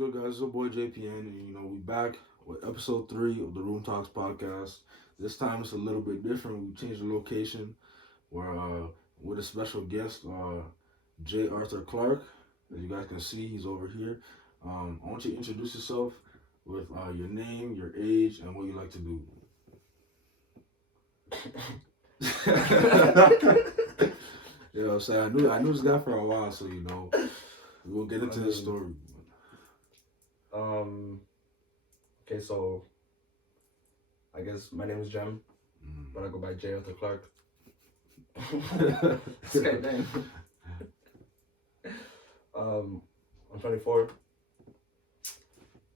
good, guys? It's your boy JPN, and we back with episode 3 of the Room Talks podcast. This time it's a little bit different. We changed the location. We're with a special guest, J. Arthur Clark. As you guys can see, he's over here. I want you to introduce yourself with your name, your age, and what you like to do. You know what I'm saying? I knew this guy for a while, so we'll get into his story. Okay, so I guess my name is Jem, but I go by J. Arthur Clark. This guy name. I'm 24.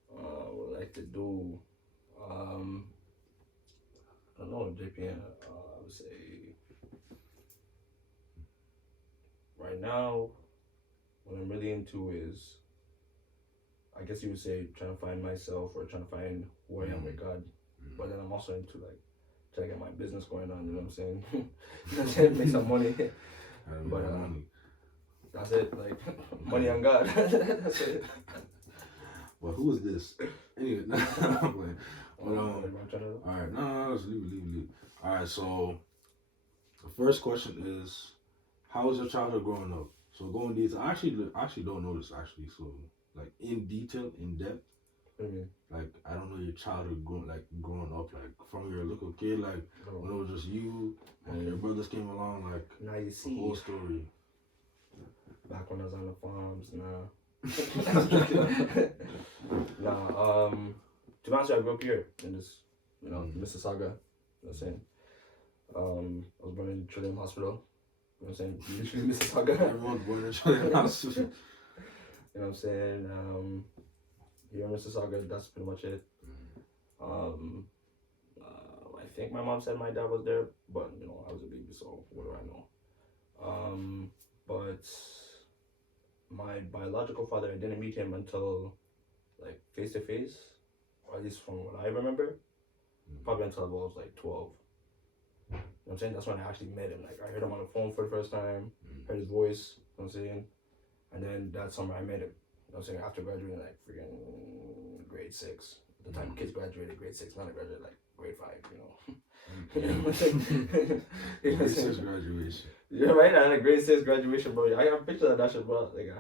What I like to do, I don't know, JPN. I would say right now, what I'm really into is, I guess you would say, trying to find myself or trying to find who I am with God. But then I'm also into trying to get my business going on. You know what I'm saying? You know what I'm saying? Make some money. But that's it. Like money on God. That's it. Well, who is this? Anyway, I'm playing. All right, no, let's leave it. All right, so the first question is, how was your childhood growing up? So go in detail. I actually don't know this actually. So like in detail, in depth. What do you mean? Like I don't know your childhood growing up, like from your little kid, like when it was just you and your brothers came along, like now you see the whole story. Back when I was on the farms, nah. To be honest, I grew up here in this, Mississauga. You know what I'm saying? I was born in Trillium Hospital. You know what I'm saying? Literally Mississauga. Everyone's born in Trillium Hospital. You know what I'm saying? Here in Mississauga, that's pretty much it. I think my mom said my dad was there, but I was a baby, so what do I know? But my biological father, I didn't meet him until like face to face, or at least from what I remember, probably until I was like 12. You know what I'm saying? That's when I actually met him. Like I heard him on the phone for the first time, heard his voice, you know what I'm saying? And then that summer I met him. You know what I'm saying? After graduating like freaking grade 6. At the time kids graduated grade 6, not I graduated like grade 5, Grade 6 graduation. Yeah, right? I had a grade 6 graduation, bro. I got a picture of that shit, bro. Like,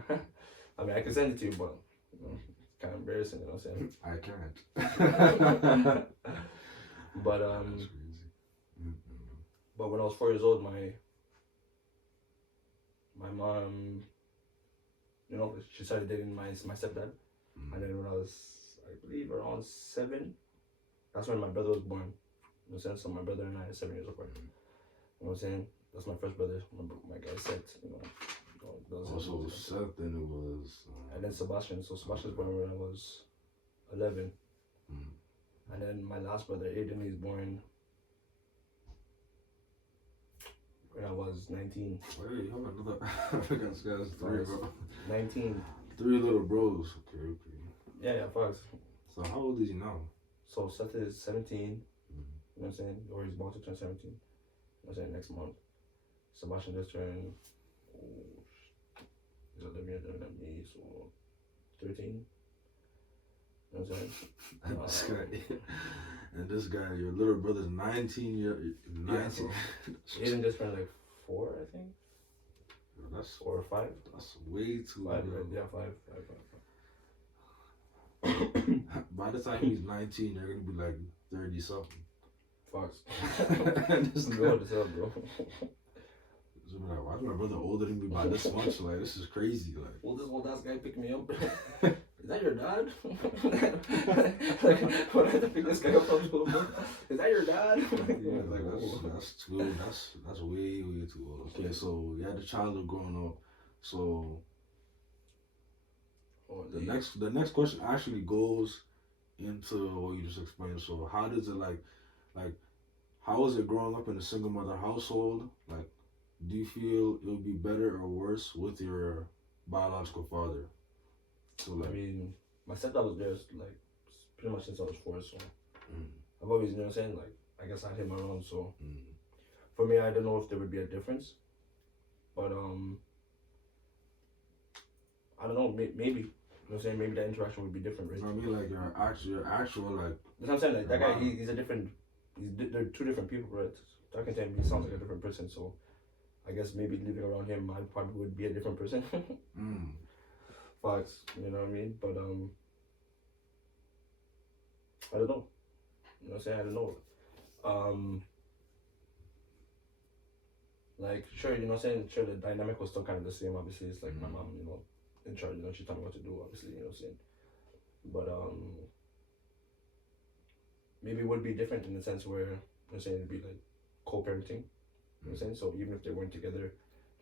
I mean, I can send it to you, but it's kind of embarrassing, you know what I'm saying? I can't. But That's crazy. But when I was 4 years old, my mom, she started dating my stepdad, and then when I was, I believe, around 7, that's when my brother was born. You know what I'm saying? So my brother and I are 7 years apart. You know what I'm saying? That's my first brother. My guy Seth. Also, Seth, then it was. And then Sebastian. So Sebastian was born when I was 11. And then my last brother, Aiden, he's born when I was 19. Wait, hold on, another. I forgot this guy's 3, bro. 19. 3 little bros. Okay. Yeah, facts. So how old is he now? So Seth is 17. You know what I'm saying? Or he's about to turn 17. You know what I'm saying? Next month. Sebastian just turned, he's 11 years older than me, so 13. You know what I'm saying? And this guy, your little brother's 19 years. 19. Aiden just turned like 4, I think. That's 4 or 5. That's way too 5, young. right? Yeah, 5. By the time he's 19, you're gonna be like 30 something. Fox. Just go this up, bro. So like, why is my brother older than me by this much? Like, this is crazy. Like, well, this old ass guy picked me up. Is that your dad? Like, when I had to pick this guy up from school, bro, is that your dad? Yeah, like that's too. That's way too old. Okay, so you had the childhood growing up. So the next question actually goes into what you just explained. So how does it like how is it growing up in a single mother household? Like, do you feel it would be better or worse with your biological father? So like, I mean, my stepdad was there like pretty much since I was 4, so I've always, you know what I'm saying, like I guess I hit my own, so for me I don't know if there would be a difference, but I don't know, maybe what I'm saying? Maybe the interaction would be different, right? I mean, like your actual like. That's what I'm saying. Like that guy, Wow. he's a different. They're two different people, right? Talking to him, he sounds like a different person. So, I guess maybe living around him, I probably would be a different person. Facts, you know what I mean? But I don't know. You know what I'm saying? I don't know. Like sure, you know what I'm saying? Sure, the dynamic was still kind of the same. Obviously, it's like my mom, you know, in charge. You know, she told me what to do. Obviously, you know what I'm saying? But maybe it would be different in the sense where, you know what I'm saying, it'd be like co-parenting. You know what I'm saying? So even if they weren't together, you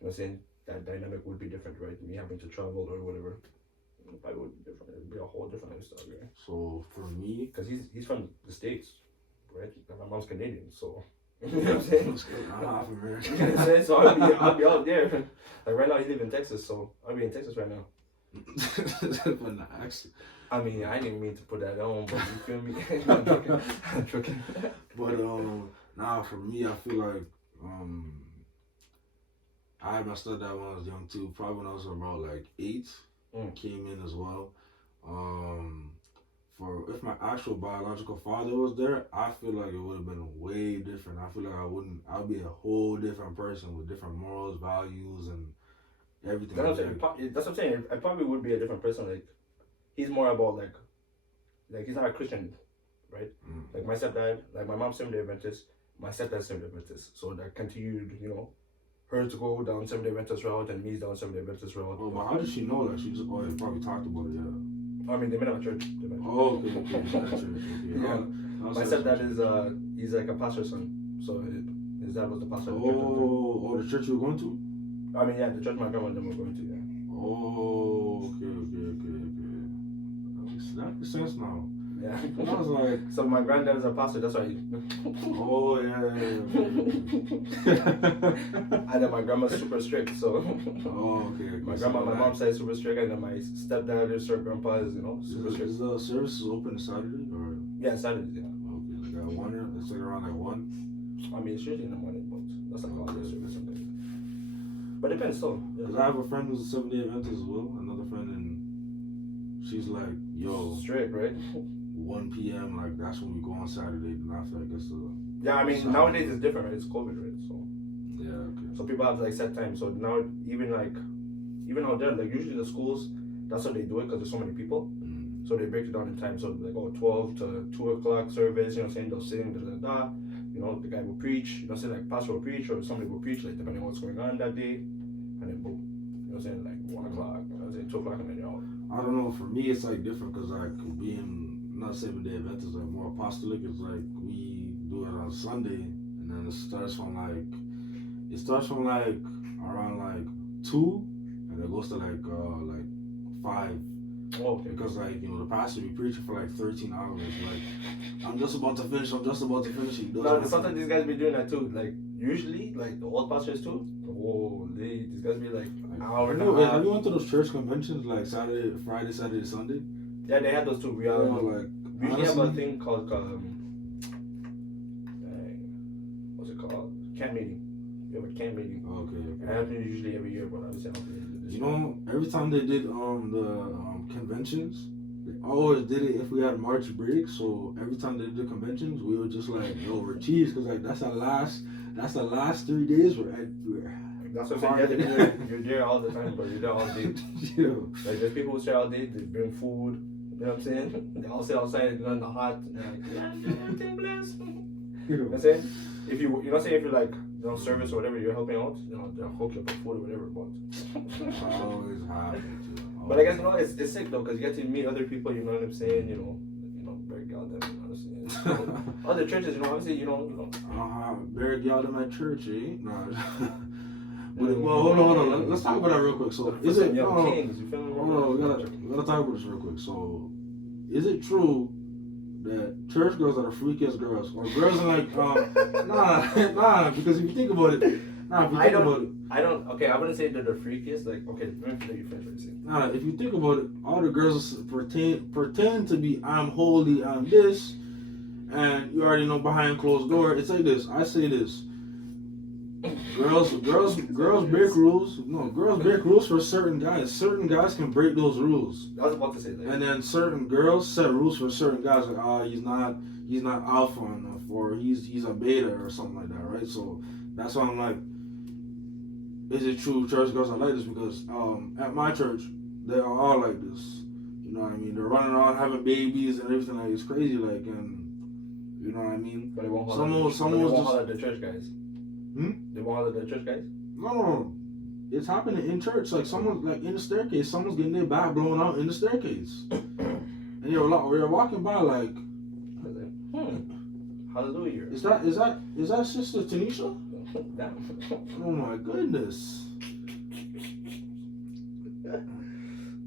know what I'm saying, that dynamic would be different, right? Me having to travel or whatever, it probably would be different. It'd be a whole different lifestyle, right? So for me, Because he's from the States, right? And my mom's Canadian, so you know what I'm saying? I'm half American. You know what I'm saying? So I'll be out there. Like right now, he live in Texas, so I'll be in Texas right now. But nah, actually, I mean, I didn't mean to put that on, but you feel me? I'm joking. I'm joking. but nah, for me, I feel like I had my stepdad when I was young too. Probably when I was about like 8, came in as well. For if my actual biological father was there, I feel like it would have been way different. I feel like I'd be a whole different person with different morals, values, and everything. That's what I'm saying. That's what I'm saying. I probably would be a different person. Like, he's more about like he's not a Christian, right? Like my stepdad, like my mom's Seventh-day Adventist, my stepdad's Seventh-day Adventist. So that continued, you know, her to go down Seventh-day Adventist route and me's down Seventh-day Adventist route. Oh, but how did she know that? She just probably talked about it, yeah. I mean, they met at church. Oh, okay. Church, okay. Yeah. My stepdad is he's like a pastor's son. So his dad was the pastor of the church. Oh, the church you were going to? I mean, yeah, the church my grandma and them were going to, yeah. Oh, okay. That makes sense now. Yeah. I was like, so my granddad is a pastor, that's why. Oh, yeah. And then my grandma's super strict, so. Oh, okay. My grandma, my mom's side is super strict, and then my stepdad or grandpa is, you know, super strict. Is the services open Saturday or? Yeah, Saturdays, yeah. Okay, like at 1, it's like around like 1. I mean, it's usually in the morning, but that's like all the service and things. But it depends, so. Because I have a friend who's a 7-day Adventist as well, another friend, and she's like, yo. Strict, right? 1 p.m. like that's when we go on Saturday, and after I guess yeah, I mean Saturday. Nowadays it's different, right? It's COVID, right? So yeah, okay. So people have like set times. So now even out there, like usually the schools, that's how they do it because there's so many people. So they break it down in time. So like 12 to 2 o'clock service. You know what I'm saying? They'll sing, You know, the guy will preach. You know what I'm saying? Like pastor will preach or somebody will preach, like depending on what's going on that day, and then boom. You know what I'm saying? Like 1 o'clock. You know what I'm saying? 2 o'clock, and then you're out. I don't know. For me, it's like different because like being not 7-day Adventist, like more apostolic. It's like we do it on Sunday, and then it starts from like around like 2, and it goes to like 5. Oh, okay. Because like you know the pastor be preaching for like 13 hours. Like I'm just about to finish. No, sometimes these guys be doing that too. Like usually, like the old pastors too. Oh, these guys be like an hour and a half. Have you went to those church conventions like Friday, Saturday, Sunday? Yeah, they had those too. We usually have a thing called what's it called? Camp meeting. We have a camp meeting. Okay. It happens usually every year, but obviously I don't think they did this year. Know, every time they did the conventions, they always did it if we had March break. So every time they did the conventions, we were just like, yo, we're cheese, because like that's the last 3 days we're that's what I'm saying. You're there all the time, but you're there all day. Yeah. Like there's people who stay all day, they bring food. You know what I'm saying? They all sit outside in the hot. And they're like, yeah, everything blessed. You know what I'm saying? If you know what I'm saying, if you're like, you know, service or whatever, you're helping out, you know, they'll hook you up with food or whatever, but. Always happens. But I guess, you know, it's sick though, because you get to meet other people, you know what I'm saying, you know, Barry Galdem, you know what I'm saying? Other churches, you know, obviously, you know. Barry Galdem at church, eh? Nah. Well, hold on. Let's talk about that real quick. So, is it Young Kings? You feel me? Hold on, we gotta talk about this real quick. So, is it true that church girls are the freakiest girls, or girls are like, nah? Because if you think about it, Okay, I wouldn't say they're the freakiest. Like, okay, let me you finish what you're saying. Nah, if you think about it, all the girls pretend to be, I'm holy, I'm this, and you already know behind closed door. It's like this. I say this. girls break rules. No, girls break rules for certain guys. Certain guys can break those rules. I was about to say that. And then certain girls set rules for certain guys, like he's not alpha enough, or he's a beta or something like that, right? So that's why I'm like, is it true church girls are like this? Because at my church they are all like this. You know what I mean? They're running around having babies and everything, like it's crazy, like, and you know what I mean? But they won't holler at the church guys. They won't holler at the church guys? No. It's happening in church. Like someone, like in the staircase, someone's getting their back blown out in the staircase. And we're walking by like, hallelujah. Is that Sister Tanisha? Oh my goodness.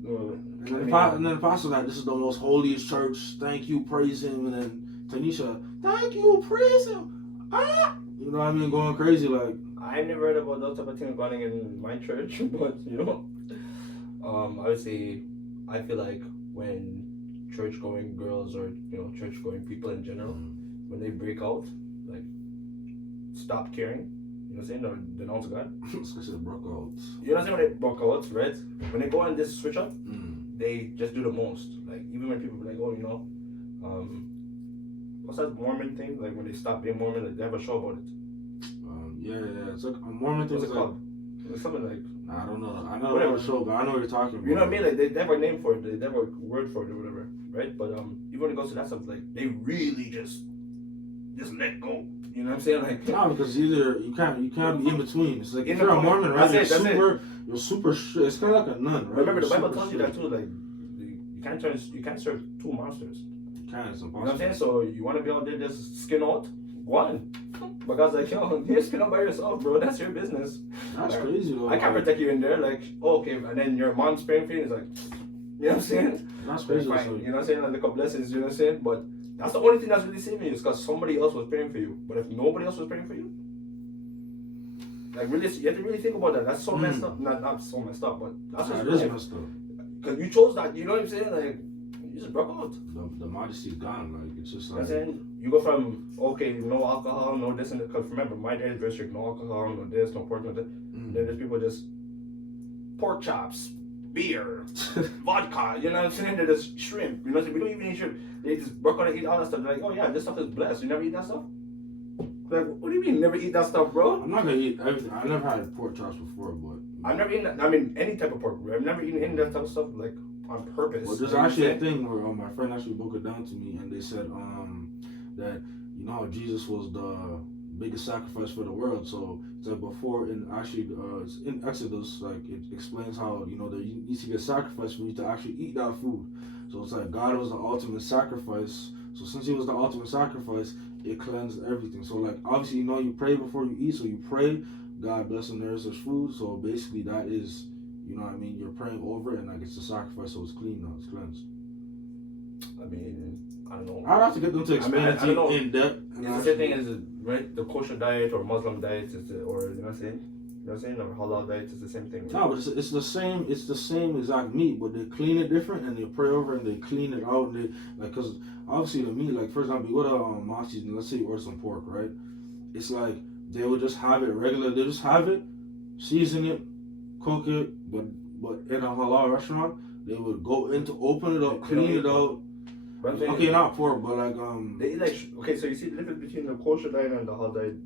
And then the pastor's like, this is the most holiest church. Thank you, praise him. And then Tanisha, thank you, praise him. You know what I mean? Going crazy like. I've never heard about those type of things running in my church, but you know, obviously, I feel like when church-going girls or church-going people in general, when they break out, like stop caring, you know what I'm saying, or denounce God. Broke out. You know what I'm saying? When they broke out, right? When they go on this switch up, they just do the most. Like even when people be like, oh, what's that Mormon thing? Like when they stop being Mormon, like, they have a show about it. Yeah, it's like a Mormon thing. What's it called? It's something like. I don't know. I know the show, but I know what you're talking about. You know what I mean? Like they have a name for it. They have a word for it or whatever, right? But even when it goes to that stuff, like they really just let go. You know what I'm saying? Like no, because either you can't be in between. It's like if you're a Mormon, right? You're super. It's kind of like a nun, right? Remember, the Bible tells you that too. Like you can't serve two masters. You can't. It's impossible. You know what I'm saying? So you want to be out there just skin out? Go on. But God's like, yo, you're skin out by yourself, bro. That's your business. That's crazy, though. I can't protect you in there. Like, oh, okay. And then your mom's praying for you. It's like, you know what I'm saying? That's crazy. Fine. You know what I'm saying? Like, a couple blessings, you know what I'm saying? But that's the only thing that's really saving you is because somebody else was praying for you. But if nobody else was praying for you, like, really, you have to really think about that. That's so messed up. Not so messed up, but that's just really messed up. Because you chose that. You know what I'm saying? Like, you just broke out. The modesty's gone. Like, it's just like. You go from, okay, no alcohol, no this and that. Because remember, my dad is very strict. No alcohol, no this, no pork, no that. Then there's people just pork chops, beer, vodka. You know what I'm saying? They're just shrimp. You know what I'm saying? We don't even eat shrimp. They just broke out and eat all that stuff. They're like, oh yeah, this stuff is blessed. You never eat that stuff? Like, what do you mean never eat that stuff, bro? I'm not gonna eat everything. I never had pork chops before, but I've never eaten. I mean, any type of pork. I've never eaten any of that type of stuff like on purpose. Well, there's actually a thing where my friend actually broke it down to me, and they said that you know how Jesus was the biggest sacrifice for the world. So it's like before it's in Exodus, like it explains how there needs to be a sacrifice for you to actually eat that food. So it's like God was the ultimate sacrifice. So since He was the ultimate sacrifice, it cleansed everything. So like obviously you pray before you eat. So you pray, God bless and nourish this food. So basically that is, you know what I mean, you're praying over it and like it's a sacrifice, so it's clean now, it's cleansed. I mean, I don't know. I'd have to get them to explain it to you in depth. It's the same thing as the kosher diet or Muslim diet, or you know what I'm saying? You know what I'm saying? Or halal diet is the same thing. Right? No, but it's the same. It's the same exact meat, but they clean it different and they pray over it and they clean it out. And they because obviously the meat, like for example, you go to Moxie's and let's say you order some pork, right? It's like they would just have it regular. They just have it, season it, cook it, but in a halal restaurant, they would go in to open it up, clean it out. Okay, not pork, but like They eat like okay, so you see the difference between the kosher diet and the halal diet.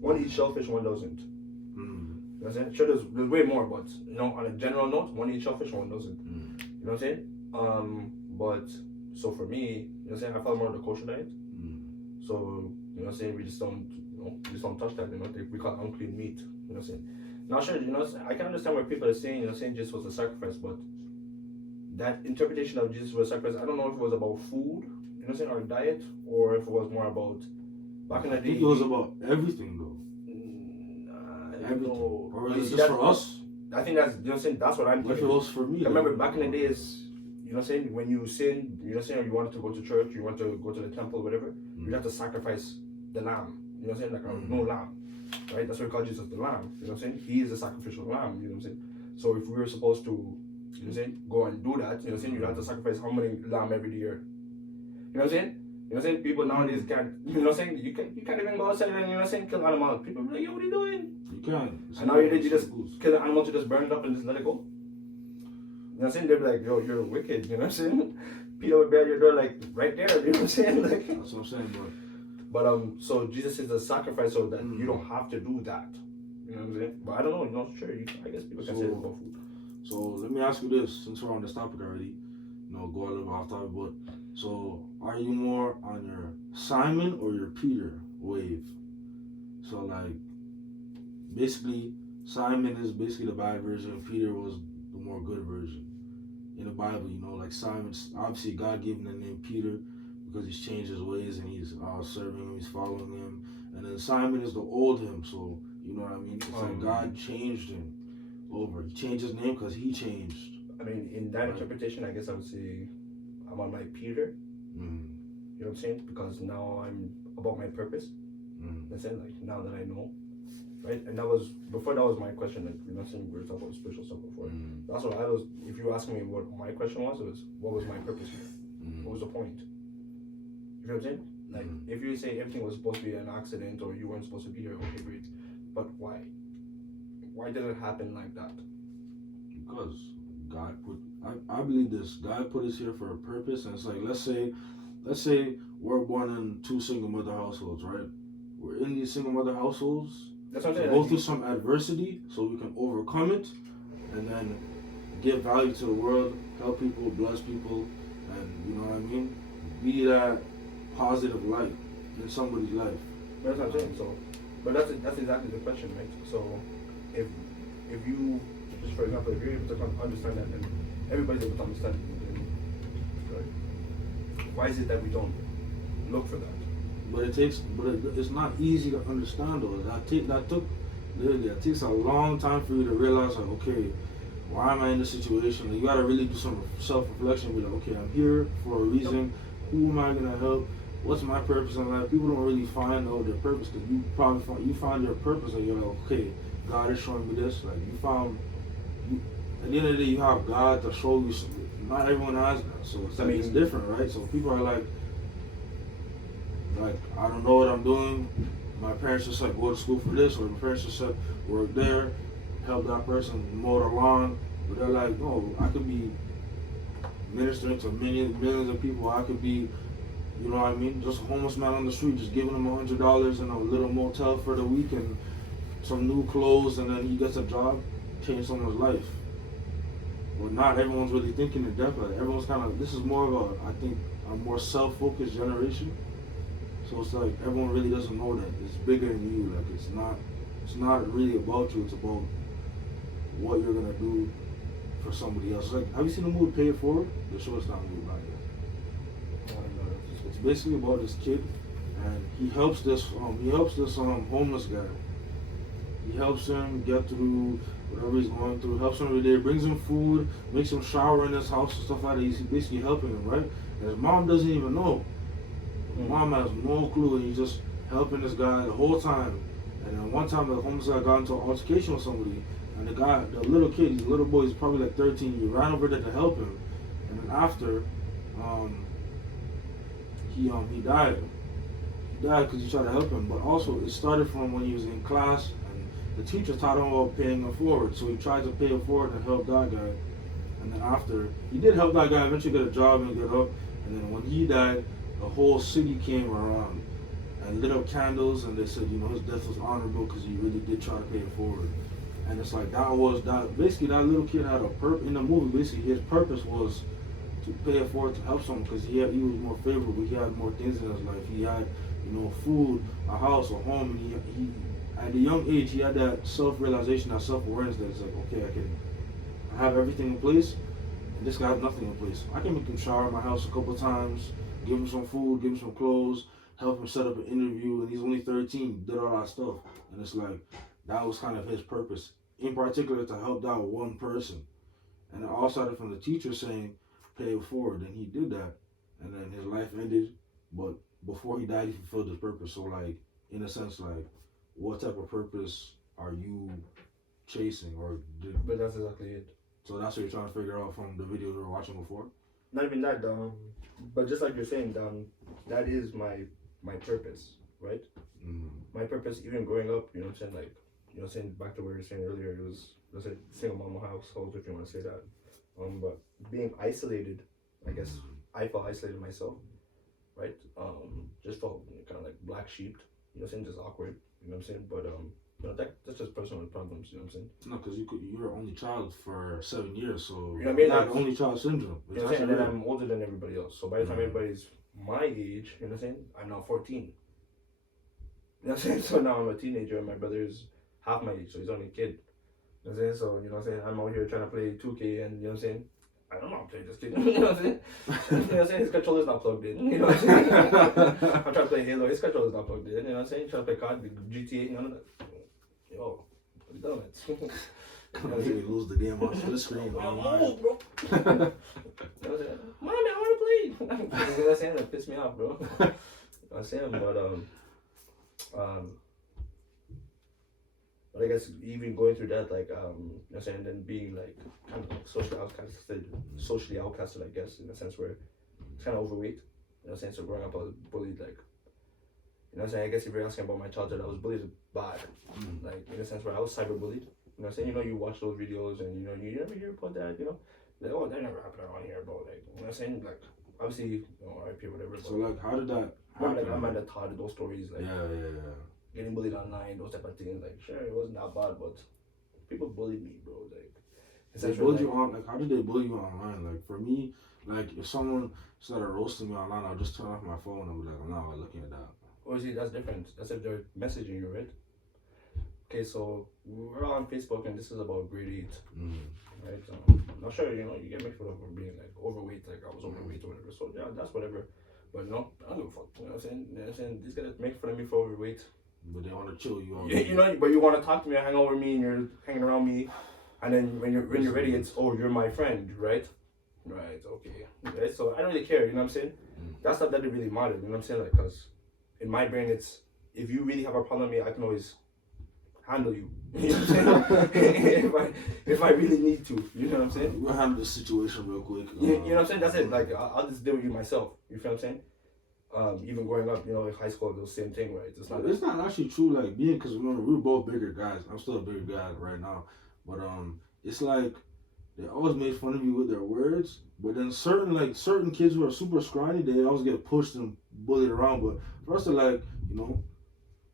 One eats shellfish, one doesn't. You know what I'm saying? Sure, there's way more, but on a general note, one eats shellfish, one doesn't. You know what I'm saying? But so for me, you know what I'm saying, I follow more of the kosher diet. So you know what I'm saying, we just don't touch that. We call it unclean meat. You know what I'm saying? Now sure, I can understand what people are saying. You know, saying Jesus was a sacrifice, but that interpretation of Jesus was a sacrifice, I don't know if it was about food, you know what I'm saying, or diet, or if it was more about back in the day. I think it was about everything though. Everything. Or is it just for us? I think that's, you know what I'm saying, that's what I'm thinking. If it was for me. I remember back in the days, you know what I'm saying, when you sin, you know what I'm saying, or you wanted to go to church, you wanted to go to the temple, whatever, you have to sacrifice the lamb. You know what I'm saying? Like no lamb. Right? That's why we call Jesus the lamb. You know what I'm saying? He is the sacrificial lamb, you know what I'm saying? So if we were supposed to, you know what I'm saying, go and do that, you know what I'm saying, you'd have to sacrifice how many lamb every year? You know what I'm saying? You know what I'm saying? People nowadays can't, you know what I'm saying? You can't even go outside and, you know what I'm saying, kill animals. People be like, yo, what are you doing? You can't. And now you just kill an animal to just burn it up and just let it go. You know what I'm saying? They'd be like, yo, you're wicked, you know what I'm saying? Peter would be at your door like right there, you know what I'm saying? Like, that's what I'm saying, bro. But so Jesus is a sacrifice so that you don't have to do that. You know what I'm saying? But I don't know, you know, sure, I guess people can say this about food. So let me ask you this, since we're on this topic already, go a little off topic, but so are you more on your Simon or your Peter wave? So like basically Simon is basically the bad version, Peter was the more good version. In the Bible, like Simon's obviously God gave him the name Peter because he's changed his ways and he's serving him, he's following him. And then Simon is the old him, so you know what I mean? It's like God changed him over. He changed his name because he changed. I mean, in that interpretation, I guess I would say I'm on my Peter. Mm-hmm. You know what I'm saying? Because now I'm about my purpose. Mm-hmm. That's it. Like now that I know, right? And that was my question. Like, you know what I'm saying? We were talking about spiritual stuff before. Mm-hmm. That's what I was. If you ask me what my question was, it was what was my purpose here? Mm-hmm. What was the point? You know what I'm saying? Like if you say everything was supposed to be an accident or you weren't supposed to be here, okay, great. But why? Why did it happen like that? Because God put. I believe this. God put us here for a purpose, and it's like let's say we're born in two single mother households, right? We're in these single mother households. That's what I'm saying. Go through some adversity so we can overcome it, and then give value to the world, help people, bless people, and you know what I mean. Be that positive light in somebody's life. That's what I'm saying. So, but that's exactly the question, right? So, if you just for example, if you're able to understand that, and everybody's able to understand it, right? Why is it that we don't look for that? But it's not easy to understand though. That takes a long time for you to realize like, okay, why am I in this situation? Like, you gotta really do some self-reflection. Be like, okay, I'm here for a reason. Who am I gonna help? What's my purpose in life? People don't really find out their purpose because you probably find your purpose and you're like, okay, God is showing me this. Like at the end of the day, you have God to show you something. Not everyone has that, so it's like it's different, right? So people are like I don't know what I'm doing. My parents just said go to school for this, or my parents just said work there, help that person mow the lawn. But they're like, no, I could be ministering to millions of people. I could be, you know what I mean, just a homeless man on the street, just giving him $100 in a little motel for the week and some new clothes, and then he gets a job, change someone's life. But not everyone's really thinking in depth. Like everyone's kind of, this is more of I think a more self-focused generation. So it's like everyone really doesn't know that it's bigger than you. Like it's not really about you. It's about what you're gonna do for somebody else. Like, have you seen the movie Pay It Forward? The short not movie about it. It's basically about this kid, and he helps this homeless guy. He helps him get through whatever he's going through. Helps him every day. Brings him food. Makes him shower in his house and stuff like that. He's basically helping him, right? And his mom doesn't even know. Mom has no clue, and he's just helping this guy the whole time. And then one time the homeless guy got into an altercation with somebody, and the little kid, he's a little boy, he's probably like 13, he ran over there to help him. And then after, he died. He died because he tried to help him. But also, it started from when he was in class, and the teacher taught him about paying it forward. So he tried to pay it forward and help that guy. And then after, he did help that guy eventually get a job and get up. And then when he died, the whole city came around and lit up candles, and they said, his death was honorable because he really did try to pay it forward. And it's like basically that little kid had a purpose in the movie. Basically, his purpose was to pay it forward to help someone because he was more favorable. He had more things in his life. He had, food, a house, a home, and he at a young age he had that self-realization, that self-awareness that it's like, okay, I have everything in place, and this guy has nothing in place. I can make him shower in my house a couple of times. Give him some food, give him some clothes, help him set up an interview, and he's only 13, did all that stuff. And it's like, that was kind of his purpose, in particular to help that one person. And it all started from the teacher saying, pay it forward, and he did that. And then his life ended, but before he died, he fulfilled his purpose. So like, in a sense, like, what type of purpose are you chasing? But that's exactly it. So that's what you're trying to figure out from the videos we were watching before? not even that, but just like you're saying, that is my purpose, right? My purpose, even growing up, you know what I'm saying, like, you know what I'm saying, back to what you were saying earlier, it was, let's say, single mama household, if you want to say that. But being isolated, I guess I felt isolated myself, right? Just felt kind of like black sheep, you know what I'm saying, just awkward, you know what I'm saying, but you know, that's just personal problems, you know what I'm saying? No, because you were only child for 7 years, so You know what I mean? like only child syndrome. You know what I'm saying? And then I'm older than everybody else. So by the time everybody's my age, you know what I'm saying? I'm now 14. You know what I'm saying? So now I'm a teenager and my brother is half my age, so he's only a kid. You know what I'm saying? So, you know what I'm saying? I'm out here trying to play 2K and, you know what I'm saying? I don't know how to play this kid. You know what I'm saying? You know what I'm saying? His controller's not plugged in. You know what I'm saying? I'm trying to play Halo, his controller's not plugged in. You know what I'm saying? Trying to play COD, GTA, none of that. Yo, what you doing it? Come on, you lose the game on the screen. Bro. You know what I'm saying? Mommy, I want to play. You know what I'm saying? That pissed me off, bro. You know what I'm saying? But I guess even going through that, like, you know what I'm saying, then being like kind of like socially outcasted, I guess, in a sense where it's kind of overweight. You know what I'm saying? So growing up, I was bullied, like, you know what I'm saying? I guess if you're asking about my childhood, I was bullied bad, like in a sense where I was cyberbullied. You know what I'm saying? You know, you watch those videos and you know, you never hear about that, you know? Like, oh, that never happened around here, bro. Like, you know what I'm saying? Like, obviously, you know, RIP, whatever. So, like, how did that happen? Like, I might have taught those stories, like, yeah. getting bullied online, those type of things. Like, sure, it wasn't that bad, but people bullied me, bro. Like, they bullied you on, like, how did they bully you online? Like, for me, like, if someone started roasting me online, I'll just turn off my phone and be like, I'm not looking at that. Or see, that's different. That's if they're messaging you, right? Okay, so we're on Facebook, and this is about grade 8, right? I'm not sure, you know, you get mixed with being like overweight, like I was overweight or whatever. So yeah, that's whatever. But no, I don't give a fuck. You know what I'm saying? You know what I'm saying? These guys make fun of me for overweight. But they want to chill you on. Yeah, you know, but you want to talk to me, hang out with me, and you're hanging around me, and then when you're ready, it's you're my friend, right? Right. Okay. Right. So I don't really care. You know what I'm saying? That stuff doesn't really matter. You know what I'm saying? Like, cause in my brain, it's if you really have a problem with me, I can always handle you. You know what I'm saying? if I really need to, you know what I'm saying? We'll handle the situation real quick. You know what I'm saying? That's it. Like I'll just deal with you myself. You feel what I'm saying? Even growing up, you know, in high school, it was the same thing, right? It's not actually true. Like being, because remember we were both bigger guys. I'm still a bigger guy right now, but it's like they always made fun of you with their words. But then certain kids who are super scrawny, they always get pushed and bullied around. But for us to like, you know,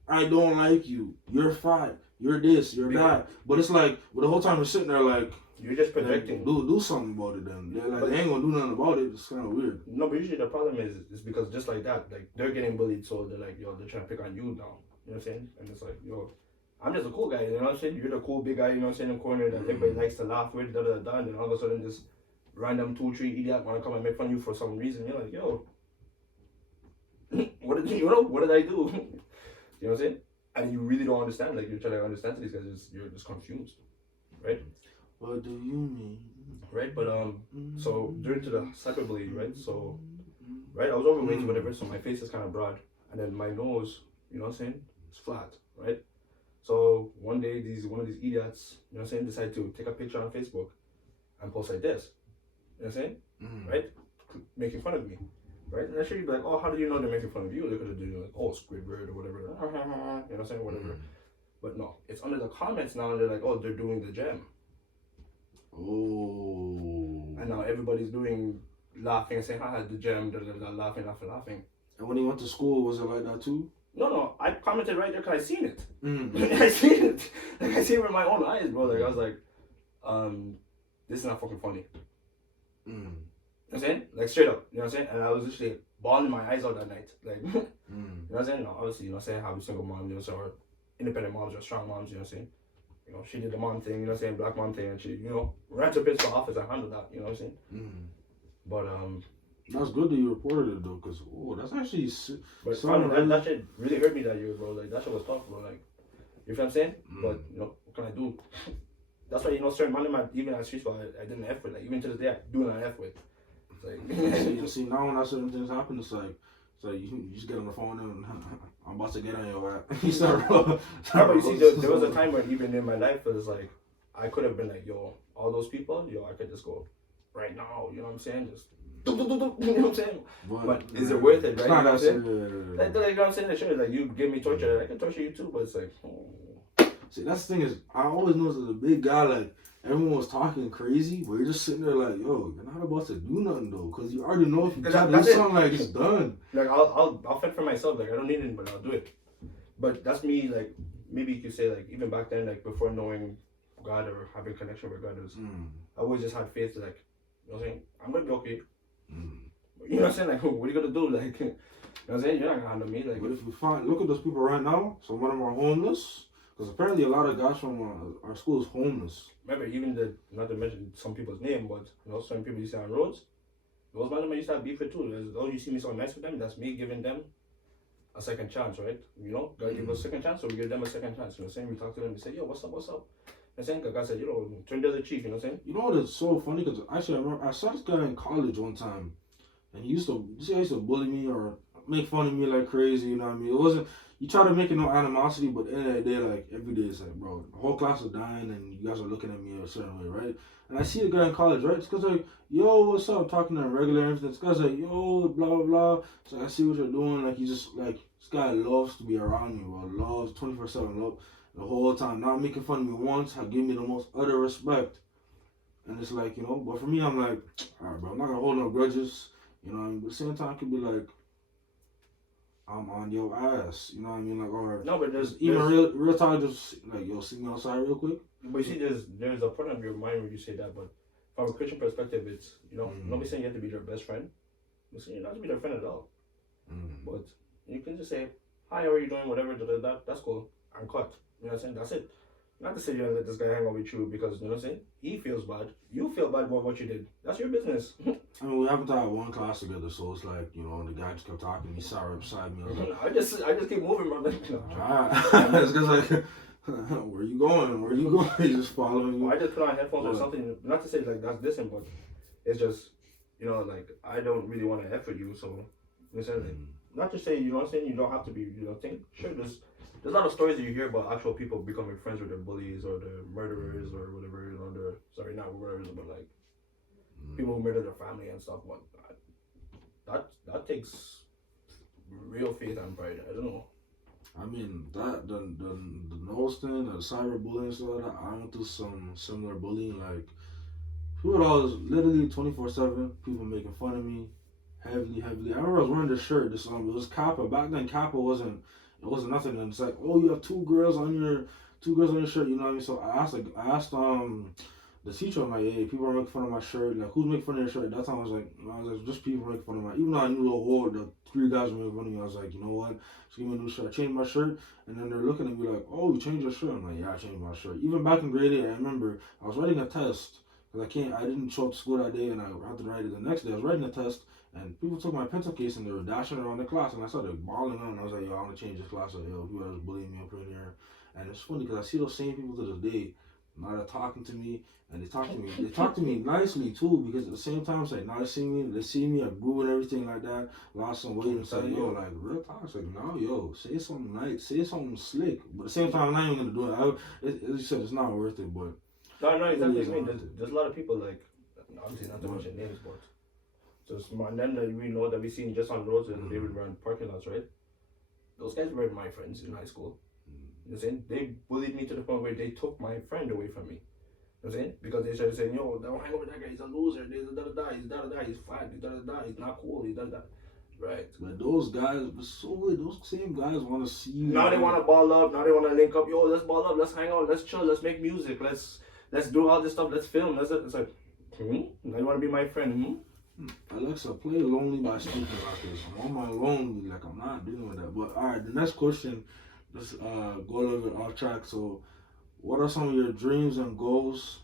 I don't like you. You're fat. You're this. You're that. But it's like, but the whole time we're sitting there like, you're just projecting. Do something about it then. They're like, they ain't gonna do nothing about it. It's kind of weird. No, but usually the problem is because just like that, like they're getting bullied, so they're like, yo, they're trying to pick on you now. You know what I'm saying? And it's like, yo, I'm just a cool guy. You know what I'm saying? You're the cool big guy. You know what I'm saying? In the corner that everybody likes to laugh with. And then all of a sudden, this random 2-3 idiot want to come and make fun of you for some reason. You're like, yo, what did I do? You know what I'm saying? And you really don't understand. Like you're trying to understand these guys. You're just confused, right? What do you mean? Right, but so due to the cyberbullying, right? So, right, I was overweight or whatever, so my face is kind of broad, and then my nose, you know what I'm saying, it's flat, right? So one day, one of these idiots, you know what I'm saying, decided to take a picture on Facebook and post like this, you know what I'm saying, right? Making fun of me, right? And I'm sure you'd be like, oh, how do you know they're making fun of you? They could have done like, oh, Squidward or whatever, you know what I'm saying, whatever. But no, it's under the comments now, and they're like, oh, they're doing the gem. Oh. And now everybody's doing laughing and saying, haha, the gem, laughing. And when he went to school, was it like that too? No, I commented right there because I seen it. I seen it. Like, I seen it with my own eyes, bro. Like, I was like, this is not fucking funny. You know what I'm saying? Like, straight up. You know what I'm saying? And I was literally bawling my eyes out that night. Like, you know what I'm saying? No, obviously, you know what I'm saying? How single moms, you know, or independent moms or strong moms, you know what I'm saying? You know, she did the mom thing, you know what I'm saying, black mom thing, and she, you know, ran to principal office and handled that, you know what I'm saying? But, that's good that you reported it, though, because, that's actually... But that shit really hurt me that year, bro. Like, that shit was tough, bro. Like, you feel what I'm saying? But, you know, what can I do? That's why, you know, certain man, even at street school, I didn't F with. Like, even to this day, I do not F with. It's like... see, now when certain things happen, it's like you just get on the phone and I'm about to get on your app. You start but you see, there was a time where even in my life, it was like, I could have been like, yo, all those people, yo, I could just go right now. You know what I'm saying? Just you know what I'm saying? But is it man, worth it, it's right? not You know what I'm that saying? serious. Like you know what I'm saying? Sure, like you give me torture, I can torture you too. But it's like, See, that's the thing is, I always knew as a big guy, like, everyone was talking crazy, but you're just sitting there like, yo, you're not about to do nothing though, because you already know if you try to do that's it. something, like, it's done. Like I'll fend for myself. Like I don't need anybody. I'll do it. But that's me. Like maybe you could say like even back then, like before knowing God or having connection with God, was I always just had faith. Like you know what I'm saying, I'm gonna be okay. You know what I'm saying? Like what are you gonna do? Like you know what I'm saying? You're not gonna handle me. Like But if you find, look at those people right now, some of them are homeless, because apparently a lot of guys from our school is homeless. remember, even not to mention some people's name, but you know, certain people you see on roads, those men I used to have beef with too. Oh, you see me so nice with them, that's me giving them a second chance, right? You know, God give us a second chance, so we give them a second chance. You know what I'm saying? We talk to them, we say, yo, what's up, what's up? You know what I'm saying? God said, you know, turn the other cheek, you know what I'm saying? You know what is so funny? Because actually, I remember I saw this guy in college one time, and he used to, you see, how he used to bully me or make fun of me like crazy. You know what I mean? It wasn't. You try to make it no animosity, but at the end of the day, like every day, it's like, bro, the whole class is dying, and you guys are looking at me a certain way, right? And I see the guy in college, right? This guy's like, yo, what's up? Talking to him regular and everything. This guy's like, yo, blah blah blah. So I see what you're doing. Like he just like this guy loves to be around me, bro. Loves 24/7, love the whole time. Not making fun of me once. Give me the most utter respect. And it's like, you know, but for me, I'm like, all right, bro, I'm not gonna hold no grudges. You know what I mean? But at the same time, I could be like, I'm on your ass. You know what I mean? Like, or No, but even real time, just like, yo, see me outside real quick. but you see, there's a part of your mind where you say that, but from a Christian perspective, it's, you know, nobody's saying you have to be their best friend. You're saying you don't have to be their friend at all. But you can just say, hi, how are you doing? Whatever, that's cool. I'm cut. You know what I'm saying? That's it. Not to say you're gonna let this guy hang out with you because, you know what I'm saying? He feels bad. You feel bad about what you did. That's your business. I mean, we haven't had one class together, so it's like, you know, the guy just kept talking to me, sat right beside me. I was like, I just keep moving, man. alright. It's just like, where you going? Where you going? He's just following you. I just put on headphones or something. Not to say like that's distant, but it's just, you know, like I don't really want to effort you, so you know what I'm saying? Like, not to say, you know what I'm saying, you don't have to be, you know, think sure there's a lot of stories that you hear about actual people becoming friends with their bullies or their murderers or whatever, you know, not murderers, but like people who murder their family and stuff. But that takes real faith and pride. I don't know. I mean, that the nose thing, the cyberbullying and stuff like that, I went through some similar bullying. Like, people that was literally 24/7, people making fun of me heavily. I remember I was wearing this shirt, it was Kappa. Back then, Kappa wasn't nothing. And it's like, oh, you have two girls on your shirt, you know what I mean? So I asked the teacher, I'm like, hey, people are making fun of my shirt. Like, who's making fun of your shirt? At that time, I was like, just people making fun of my. Even though I knew the three guys were making fun of me, I was like, you know what? Just give me a new shirt. I changed my shirt, and then they're looking at me like, oh, you changed your shirt? I'm like, yeah, I changed my shirt. Even back in grade 8, I remember I was writing a test because I didn't show up to school that day, and I had to write it the next day. I was writing a test, and people took my pencil case and they were dashing around the class, and I started bawling out, and I was like, yo, I'm gonna change this class. Like, yo, whoever's bullying me up in here. And it's funny because I see those same people to this day. Now they're talking to me, and they talk to me nicely too, because at the same time, it's like, now they see me, I grew and everything like that, lost some weight, and it's like, yo, like, real talk, it's like, now, yo, say something nice, say something slick, but at the same time, I'm not even gonna do it. As you said, it's not worth it, but. No, exactly. I mean, there's a lot of people, like, obviously not to mention names, but just and then that we know that we seen just on roads and they would run parking lots, right? Those guys were my friends in high school. You know what I'm saying? They bullied me to the point where they took my friend away from me. You know what I'm saying? Because they started saying, yo, don't hang out with that guy, he's a loser, he's he's fat, he's not cool, he's da-da-da. Right. But those guys were so good. Those same guys want to see you. Now they want to ball up, now they want to link up, yo, let's ball up, let's hang out, let's chill, let's make music, let's do all this stuff, let's film, it's like, now you want to be my friend, Alexa, play Lonely by Snoop Dogg. I'm on my lonely, like I'm not dealing with that. But alright, the next question, let's go a little bit off track. So, what are some of your dreams and goals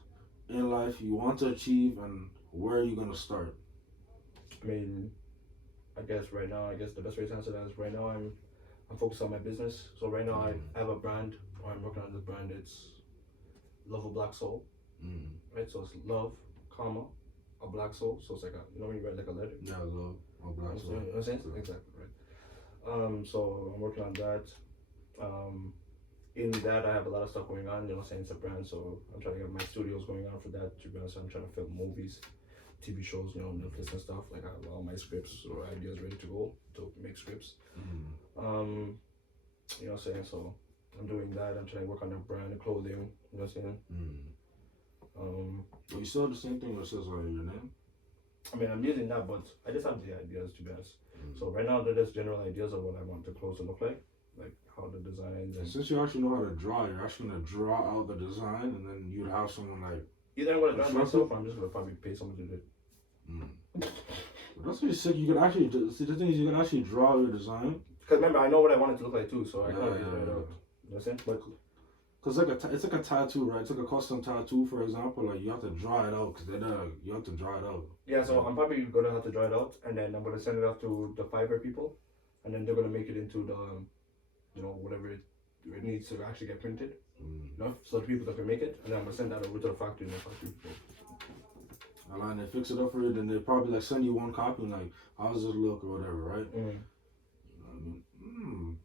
in life you want to achieve, and where are you gonna start? I mean, I guess right now, the best way to answer that is right now I'm focused on my business. So right now I have a brand, or I'm working on this brand. It's Love a Black Soul, right? So it's love, comma, a black soul. So it's like you know when you write like a letter. Yeah, love a black soul. You know what I'm saying? Exactly right. So I'm working on that. In that I have a lot of stuff going on. You know, what I'm saying, it's a brand, so I'm trying to get my studios going on for that. To be honest, I'm trying to film movies. TV shows, you know, Netflix and stuff. Like I have all my scripts or ideas ready to go to make scripts. You know what I'm saying? So I'm doing that. I'm trying to work on the brand, the clothing. You know what I'm saying? You still have the same thing that says your name? I mean, I'm using that, but I just have the ideas to be honest. So right now, they're just general ideas of what I want the clothes to look like how the designs. And since you actually know how to draw, you're actually gonna draw out the design, and then you'd have someone like. Either I'm gonna draw it myself, or I'm just gonna probably pay someone to do it. That's what you said. You could actually see the thing is you can actually draw your design. Because remember, I know what I want it to look like too, so I can already draw it out. You know what I'm saying? But because it's like a tattoo, right? It's like a custom tattoo, for example. Like you have to draw it out, because you have to draw it out. Yeah, so I'm probably gonna have to draw it out, and then I'm gonna send it off to the Fiverr people, and then they're gonna make it into the, you know, whatever it needs to actually get printed. You know, so the people that can make it, and then I'm gonna send that over to the factory, and the factory people. And they fix it up for you, then they probably like send you one copy, and like, how does this look or whatever, right? You know what I mean?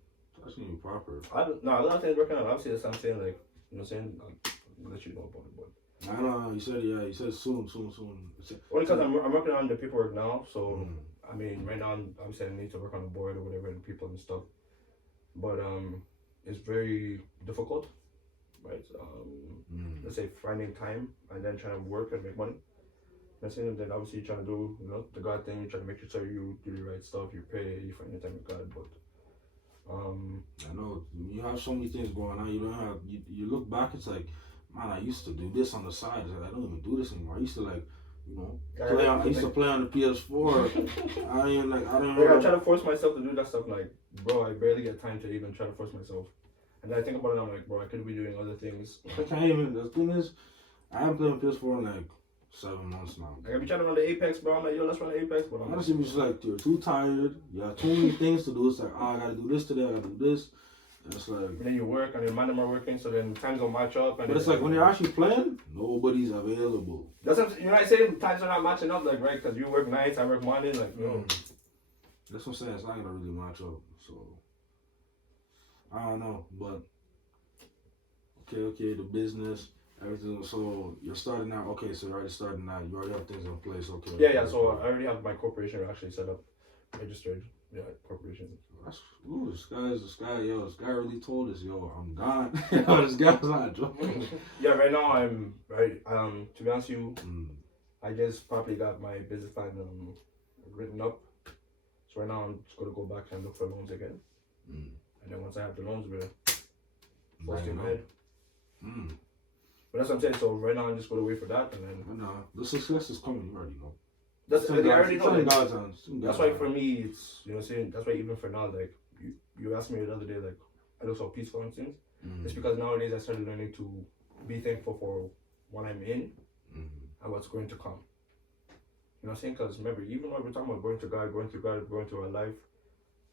That's gonna be proper. No, a lot of things working out. Obviously, that's what I'm saying. Like, you know what I'm saying? I'll let you know about it, but. I know. You said soon. Only because I'm working on the paperwork now, so I mean, right now I'm obviously I need to work on the board or whatever and people and stuff, but it's very difficult, right? Let's say finding time and then trying to work and make money. That's it. And then obviously you're trying to do, you know, the God thing. You're trying to make sure you do the right stuff. You pray. You find your time with God, but. I know you have so many things going on. You don't have. You look back. It's like, man, I used to do this on the side. Like, I don't even do this anymore. I used to like, you know, play on. I used to play on the PS4. I ain't like I don't know. Like, I try to force myself to do that stuff. Like, bro, I barely get time to even try to force myself. And then I think about it. I'm like, bro, I could be doing other things. I can't even. The thing is, I haven't played on PS4 in like 7 months now. Like, I be trying to run the Apex, bro. I'm like, yo, let's run the Apex. But I'm honestly, it's like you're too tired. You have too many things to do. It's like, I gotta do this today. I gotta do this. And it's like. And then you work, and your man them are working, so then times don't match up. And but it's like when you're actually playing, nobody's available. That's what, you know what I say. Times are not matching up, like right, because you work nights, I work morning, like you know. That's what I'm saying. It's not gonna really match up. So I don't know, but okay, the business. Everything. So you're starting out. Okay, so you're already starting out. You already have things in place. Okay. Yeah. So I already have my corporation actually set up, registered. Yeah, corporation. That's this guy really told us, yo, I'm gone. This guy's not joking. Yeah, right now I'm right. To be honest with you, I just probably got my business plan written up. So right now I'm just gonna go back and look for loans again. And then once I have the loans, we're full steam ahead. But that's what I'm saying. So right now I'm just gonna wait for that, and then the success is coming. You already know. That's I already know. Like, that's why for me, me it's you know saying that's why even for now like you asked me the other day like I look so peaceful and things. It's because nowadays I started learning to be thankful for what I'm in and what's going to come. You know what I'm saying? Because remember, even when we're talking about going to God, going through our life,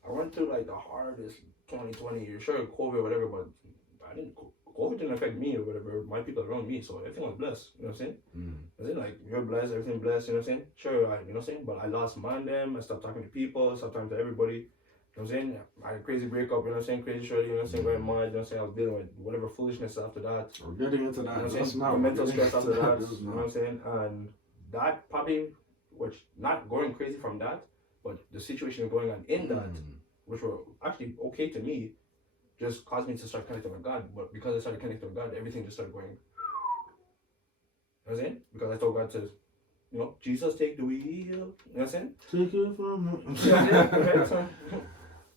I went through like the hardest 2020. You're sure COVID, whatever, but COVID didn't affect me or whatever, my people around me, so everything was blessed, you know what I'm saying? I was like, you're blessed, everything blessed, you know what I'm saying? Sure, you know what I'm saying? But I lost my them, I stopped talking to people, stopped talking to everybody, you know what I'm saying? I had a crazy breakup, you know what I'm saying? Crazy shorty, you know what I'm saying? Going mad, you know what I'm saying? I was dealing with whatever foolishness after that. We're getting into that. You know what I'm saying? Mental stress after that, you know what I'm saying? And that probably, which, not going crazy from that, but the situation going on in that, which were actually okay to me, just caused me to start connecting with God. But because I started connecting with God, everything just started going. You know what I'm saying? Because I told God to, you know, Jesus, take the wheel. You know what I'm saying? Take it from me. Okay, so,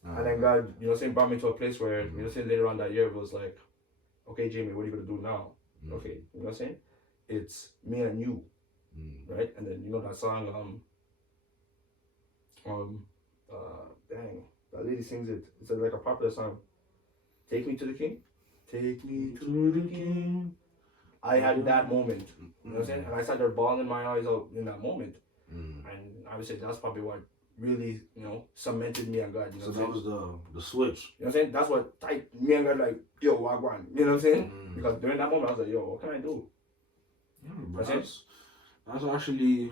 and then God, you know what I'm saying, brought me to a place where, you know what I'm saying, later on that year, it was like, okay, Jamie, what are you going to do now? Okay, you know what I'm saying? It's me and you. Right? And then, you know that song, dang, that lady sings it. It's like a popular song. Take me to the king. Take me to the king. I had that moment. You know what I'm saying? And I sat there bawling my eyes out in that moment. And I would say that's probably what really, you know, cemented me and God. You know so that was the switch. You know what I'm saying? That's what type me and God like, yo, wagwan. You know what I'm saying? Because during that moment I was like, yo, what can I do? Yeah, but that's actually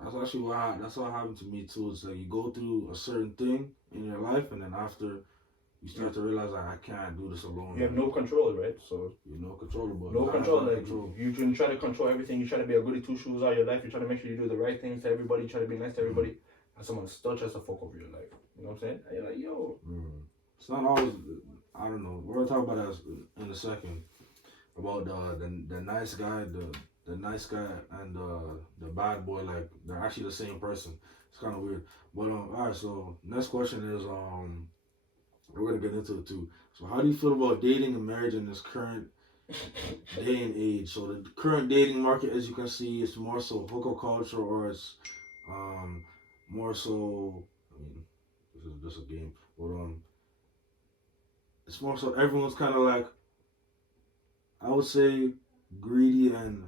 what happened to me too. It's like you go through a certain thing in your life, and then after you start to realize like I can't do this alone. You have no control, right? So you're no controllable. no control. Like you can try to control everything. You try to be a goody two shoes all your life. You try to make sure you do the right things to everybody. You try to be nice to everybody, and someone still tries to fuck over your life. You know what I'm saying? And you're like, yo. It's not always. I don't know. We're gonna talk about that in a second. About the nice guy, the nice guy and the bad boy. Like they're actually the same person. It's kind of weird. But all right. So next question is we're gonna get into it too. So how do you feel about dating and marriage in this current day and age? So the current dating market, as you can see, is more so hookup culture, or it's more so. I mean, this is just a game, but it's more so everyone's kind of like, I would say, greedy and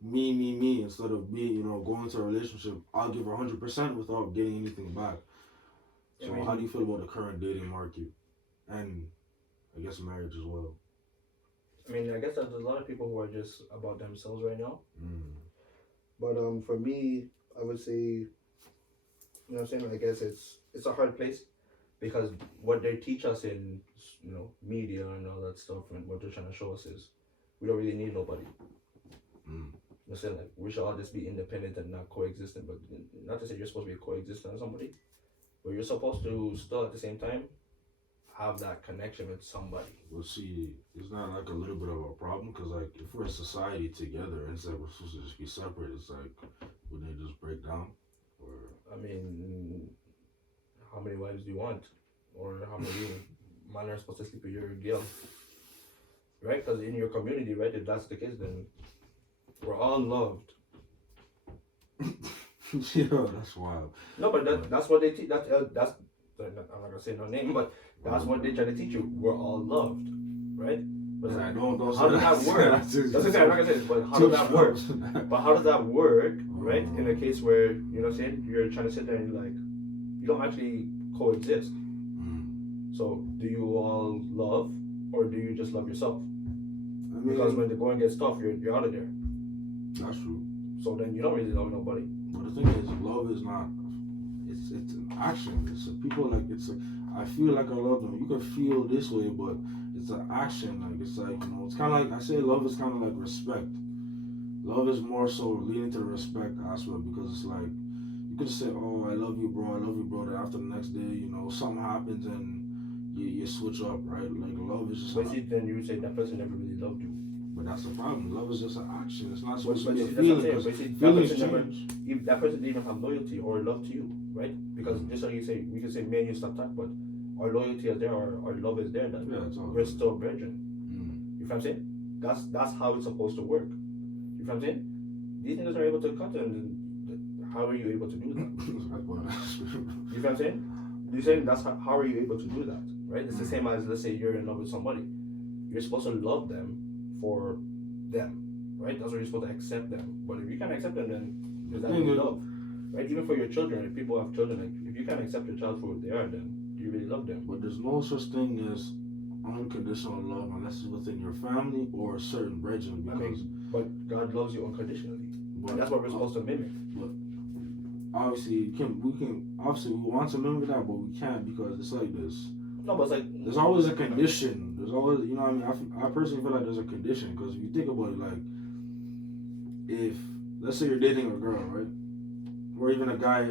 me instead of me, going into a relationship. I'll give 100% without getting anything back. So how do you feel about the current dating market and I guess marriage as well? I mean, I guess there's a lot of people who are just about themselves right now. But for me, I would say, you know what I'm saying? I guess it's a hard place because what they teach us in, media and all that stuff and what they're trying to show us is we don't really need nobody. You know, saying like we should all just be independent and not coexistent. But not to say you're supposed to be coexisting with somebody, but you're supposed to still at the same time have that connection with somebody. Well, see, it's not like a little bit of a problem because, like, if we're a society together and it's like we're supposed to just be separate, it's like, wouldn't they just break down? Or I mean, how many wives do you want? Or how many men are supposed to sleep with your girl? Right? Because in your community, right, if that's the case, then we're all loved. Yeah, that's wild. No, but that's what they teach. That's I'm not gonna say no name, but that's what they try to teach you. We're all loved, right? But Yeah, like, don't how does that work? That's okay. I'm not gonna say this, but how does that work? But how does that work, right? In a case where you know what I'm saying, you're trying to sit there and you're like, you don't actually coexist. So do you all love, or do you just love yourself? I mean, Because when the going gets tough, you're out of there. That's true. So then you don't really love nobody. But the thing is, love is not. It's an action. It's a people like it's a. I feel like I love them. You can feel this way, but it's an action. Like it's like it's kind of like I say. Love is kind of like respect. Love is more so leading to the respect aspect because it's like you could say, "Oh, I love you, bro. I love you, bro." Then after the next day, something happens and you switch up, right? Like love is just. But see, then you would say that person never really loved you. But that's the problem. Love is just an action. It's not supposed But to be a see, feeling. that's what I'm saying. But see, that person never, that person didn't even have loyalty or love to you, right? Because just like you say, we can say me and you stop talking, but our loyalty is there, our love is there. That we're still brethren. You know what I'm saying? That's how it's supposed to work. You know what I'm saying? These niggas are able to cut them. How are you able to do that? You know what I'm saying? You're saying how are you able to do that? Right? It's the same as, let's say you're in love with somebody. You're supposed to love them for them, right? That's why you're supposed to accept them. But if you can't accept them, then is that really love? Right? Even for your children, if people have children, like if you can't accept your child for what they are, then do you really love them? But there's no such thing as unconditional love unless it's within your family or a certain brethren. Because but God loves you unconditionally. And that's what we're supposed to mimic. But obviously, we want to mimic that, but we can't because it's like this. No, but it's like there's always a condition. There's always, what I mean. I personally feel like there's a condition because if you think about it, like if let's say you're dating a girl, right, or even a guy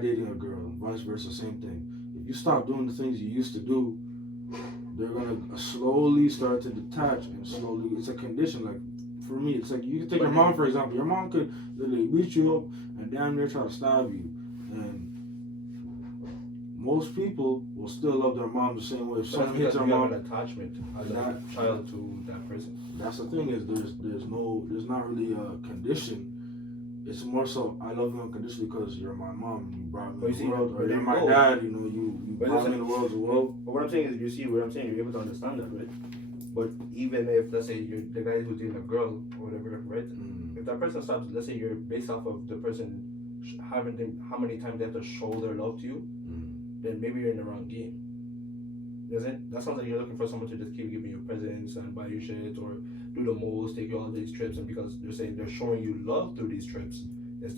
dating a girl, vice versa, same thing. If you stop doing the things you used to do, they're gonna slowly start to detach and slowly. It's a condition. Like for me, it's like you can take your mom for example. Your mom could literally beat you up and damn near try to stab you, and most people will still love their mom the same way. If someone hits their mom, an attachment as a child to that person. That's the thing is there's not really a condition. It's more so I love you unconditionally because you're my mom. You brought me in the world, or you're my dad. You brought me in the world as well. But what I'm saying is, you see what I'm saying. You're able to understand that, right? But even if let's say you're the guy who's dating a girl or whatever, right? If that person stops, let's say you're based off of the person having them, how many times they have to show their love to you, then maybe you're in the wrong game. Doesn't it? That sounds like you're looking for someone to just keep giving you presents and buy you shit or do the most, take you on these trips, and because they're saying they're showing you love through these trips.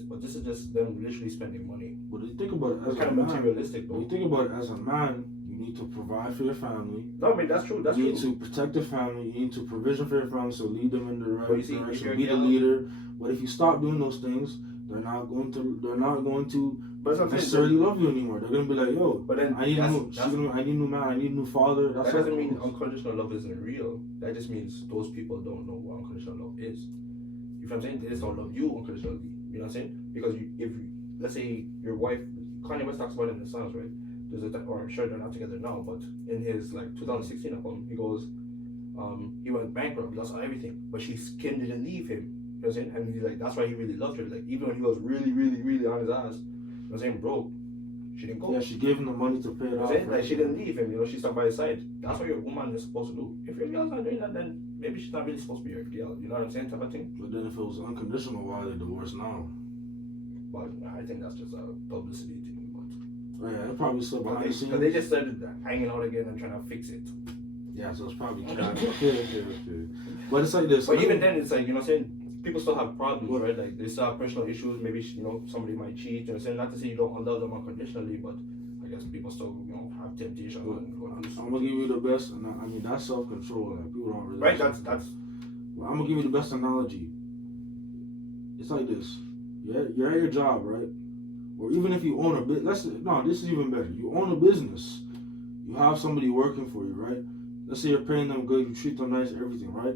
But this is just them literally spending money. But you think about it as kind of materialistic, though. When you think about it as a man, You need to provide for your family. No, I mean that's true. That's you need true. to protect your family. You need to provision for your family, so lead them in the right But you see, if direction. you're Be the young- leader. But if you stop doing those things, they're not going to But that's what I'm saying. necessarily love you anymore. They're gonna be like, yo, But then I need a that's- new, I need a new man, I need a new father. That's that doesn't how it mean goes. unconditional love isn't real. That just means those people don't know what unconditional love is. You know what I'm saying? They just don't love you unconditionally. You know what I'm saying? Because if let's say your wife, Kanye West talks about it in the songs, right? Or I'm sure they're not together now, but in his like 2016 album, he goes, he went bankrupt, he lost everything, but Kim didn't leave him. You know what I'm saying? And he's like, that's why he really loved her. Like even when he was really, really, really on his ass, you know what I'm saying, broke, she didn't go. Yeah, she gave him the money to pay it You know off. what I'm saying? Like she didn't leave him, you know, she stuck by his side. That's what your woman is supposed to do. If your girl's not doing that, then maybe she's not really supposed to be your girl. You know what I'm saying? Type of thing. But then if it was unconditional, why are they divorced now? But I think that's just a publicity thing. Oh, yeah, they're probably still behind the scenes. Because they just started hanging out again and trying to fix it. Yeah, so it's probably okay. But it's like this. But even then, it's like, you know what I'm saying? People still have problems, right? Like they still have personal issues. Maybe, you know, somebody might cheat. You know what I'm saying? Not to say you don't love them unconditionally, but I guess people still, you know, have temptation. I'm gonna give you the best, and I mean that's self-control. Like people don't really. Right. That's. Well, I'm gonna give you the best analogy. It's like this. You're at your job, right? Or even if you own a business. This is even better. You own a business. You have somebody working for you, right? Let's say you're paying them good, you treat them nice, everything, right?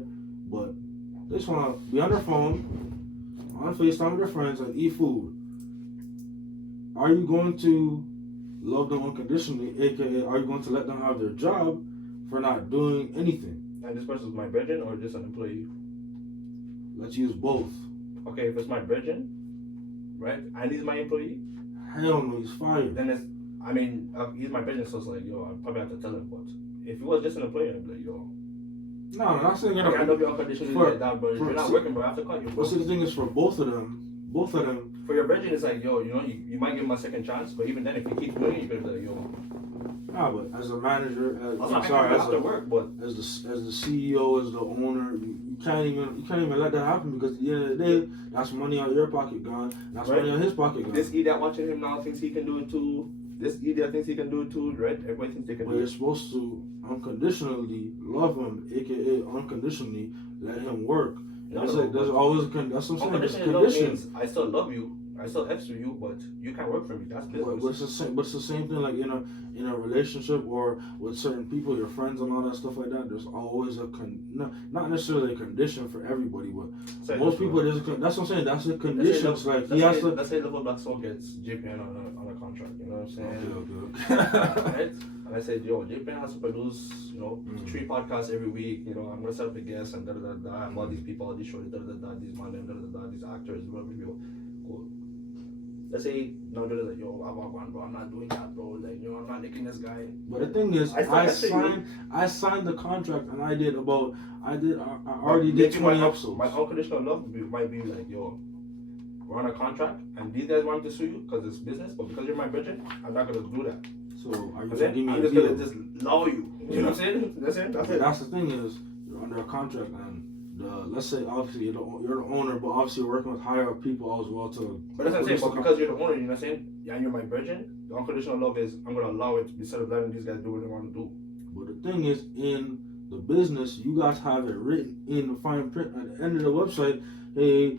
But they just wanna be on their phone, on FaceTime with their friends, and eat food. Are you going to love them unconditionally, aka are you going to let them have their job for not doing anything? And this person's my brethren or just an employee? Let's use both. Okay, if it's my brethren, right, and he's my employee, hell no, he's fired. Then it's, I mean, he's my brethren, so it's like, yo, I probably have to tell him. But if he was just an employee, I'd be like, yo, no, I'm not saying I love you unconditionally like that, but if you're not working, bro, I have to cut you. But see, the thing is, for both of them. For your brethren, it's like, yo, you know, you might give him a second chance, but even then, if he keeps doing it, you're gonna be like, yo. Nah, but as a manager, as the CEO, as the owner, you can't even let that happen, because at the end of the day, that's money out of your pocket gone, that's money out of his pocket gone. This idiot watching him now thinks he can do it too. This idiot thinks he can do it too, right? Everybody thinks they can do it. But you're supposed to unconditionally love him, aka unconditionally let him work. There's always that's what I'm saying. There's conditions. I still love you. I still F you, but you can't work for me. That's business. But it's the same thing, like in a relationship or with certain people, your friends and all that stuff like that. There's always not necessarily a condition for everybody, but most people that's what I'm saying. That's the conditions. Let's say Level Black Soul gets JPN on a contract. You know what I'm saying? Okay. Right? And I said, yo, JPN has to produce, 3 podcasts every week. You know, I'm gonna set up the guests and I have all these people, all these shows, these man, these actors, whatever. Cool. Let's say, no, they're like, yo, bro, I'm not doing that, bro. Like, I'm not licking this guy. But the thing is, I signed the contract, and I already did 20 episodes. My unconditional love might be like, yo, we're on a contract, and these guys want to sue you because it's business, but because you're my brethren, I'm not gonna do that. So are you gonna give me I'm just gonna just love you. You know what I'm saying? That's it. That's the thing is, you're under a contract, and let's say obviously you're the owner, but obviously you're working with higher up people as well to. But that's what I'm saying. But because you're the owner, you know what I'm saying? And you're my brethren. The unconditional love is I'm gonna allow it instead of letting these guys do what they want to do. But the thing is, in the business, you guys have it written in the fine print at the end of the website. Hey,